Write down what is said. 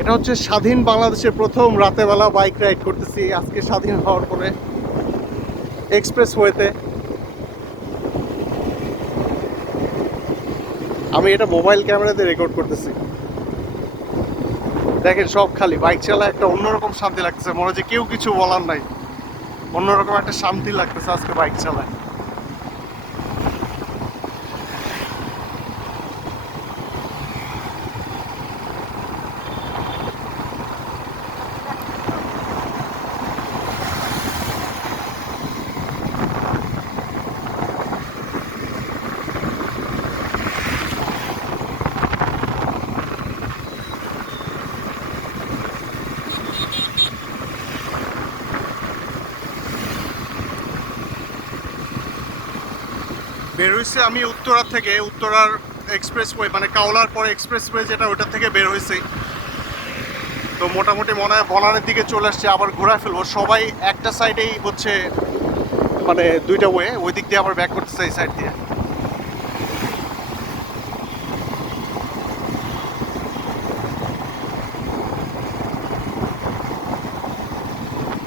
এটা হচ্ছে স্বাধীন বাংলাদেশের প্রথম রাতেবেলা বাইক রাইড করতেছি। আজকে স্বাধীন হওয়ার পরে এক্সপ্রেস ওয়েতে আমি এটা মোবাইল ক্যামেরাতে রেকর্ড করতেছি। দেখেন সব খালি, বাইক চালা একটা অন্যরকম শান্তি লাগতেছে। মনে হচ্ছে কেউ কিছু বলার নাই। অন্যরকম একটা শান্তি লাগতেছে আজকে বাইক চালায়। বের হয়েছে, আমি উত্তরার থেকে, উত্তরার এক্সপ্রেসওয়ে মানে কাওলার পরে এক্সপ্রেসওয়ে যেটা ওটা থেকে বের হয়েছে। তো মোটামুটি মনে হয় বলারের দিকে চলে আসছে, আবার ঘোরায় ফেলব। সবাই একটা সাইডেই হচ্ছে মানে দুইটা ওয়ে ওই দিক দিয়ে আবার ব্যাক করতেছে এই সাইড দিয়ে।